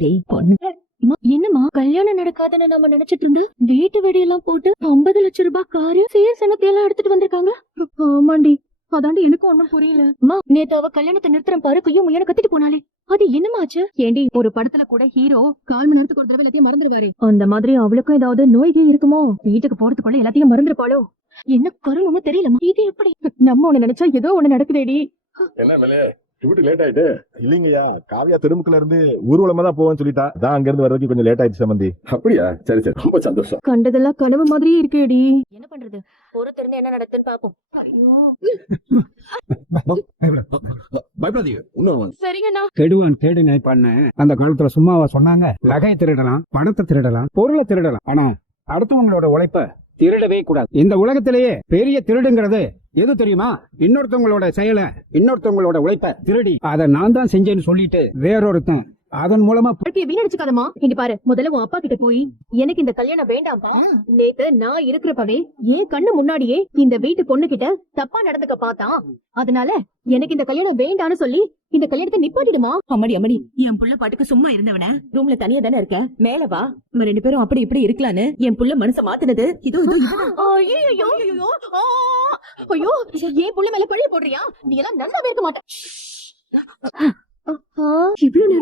டேய் பொண்ணு, என்னமா கல்யாணம் நடக்காதுன்னு நம்ம நினைச்சிட்டு இருந்தா வீட்டு வெடியெல்லாம் போட்டு 50 லட்சம் ரூபாய் காரு சீர்சனத்தையெல்லாம் எடுத்துட்டு வந்திருக்காங்க. ஆமாண்டி, அதாண்டி எனக்கும் ஒண்ணும் புரியல. நேத்து அவ கல்யாணத்தை நிறுத்துறேன் பாரு, கையும் முயன கத்திட்டு போனாலே, அது என்னமாச்சு? ஏண்டி, ஒரு படத்துல கூட ஹீரோ 1/4 மணி நேரத்துக்கு ஒரு தடவை எல்லாத்தையும் மறந்துடுவாரு. அந்த மாதிரி அவளுக்கும் ஏதாவது நோய்கே இருக்குமோ? வீட்டுக்கு போறதுக்குள்ள எல்லாத்தையும் மறந்துருப்பாளோ? என்ன கருமமோ தெரியலமா. இது எப்படி? நம்ம ஒண்ணு நினைச்சா ஏதோ ஒண்ணு நடக்குதேடி. லேட் ஆயிட்டு இல்லீங்கய்யா. காவியா திருமுக்குல இருந்து ஊர்வலமா தான் போவேன்னு சொல்லிட்டா. தான் அங்க இருந்து வரதுக்கு கொஞ்சம் லேட் ஆயிடுச்சு சம்பந்தி. அப்படியா? சரி சரி, ரொம்ப சந்தோஷம். கண்டதெல்லாம் கனவு மாதிரியே இருக்கேடி. என்ன பண்றது, பொறுத்து இருந்து என்ன நடக்குதுன்னு பாப்போம். சரிங்கண்ணா. கெடுவான் கேடு நினைப்பான்னு அந்த காலத்துல சும்மாவா சொன்னாங்க? நகையை திருடலாம், பணத்தை திருடலாம், பொருளை திருடலாம், ஆனா அடுத்தவங்களோட உழைப்ப திருடவே கூடாது. இந்த உலகத்திலேயே பெரிய திருடுங்கிறது எது தெரியுமா? இன்னொருத்தவங்களோட செயலை, இன்னொருத்தவங்களோட உழைப்ப திருடி அதை நான் தான் செஞ்சேன்னு சொல்லிட்டு வேறொருத்தன் அதன் மூலமா வீணடிச்சுக்காதமா. இங்க பாரு, முதல்ல உன் அப்பா கிட்ட போய் எனக்கு இந்த கல்யாணம் வேண்டாம்பா, நேத்து நான் இருக்கிறப்பவே என் கண்ணு முன்னாடியே இந்த வீட்டு பொண்ணு கிட்ட தப்பா நடந்துக்க பார்த்தான், அதனால எனக்கு இந்த கல்யாணம் வேண்டான்னு சொல்லி இந்த கல்யாணத்தை நிப்பாட்டிடுமா. அம்மாடி அம்மாடி, என் புள்ள பாட்டுக்கு சும்மா இருந்தவன ரூம்ல தனியா தானே இருக்க, மேல வா, நம்ம 2 பேரும் அப்படி இப்படி இருக்கலான்னு என் புள்ள மனச மாத்தினது இதோ. ஐயோ என் புள்ள மேல பழி போடுறியா? நீ எல்லாம் நல்லாவே இருக்க மாட்ட. இவ்வளவு நேரம்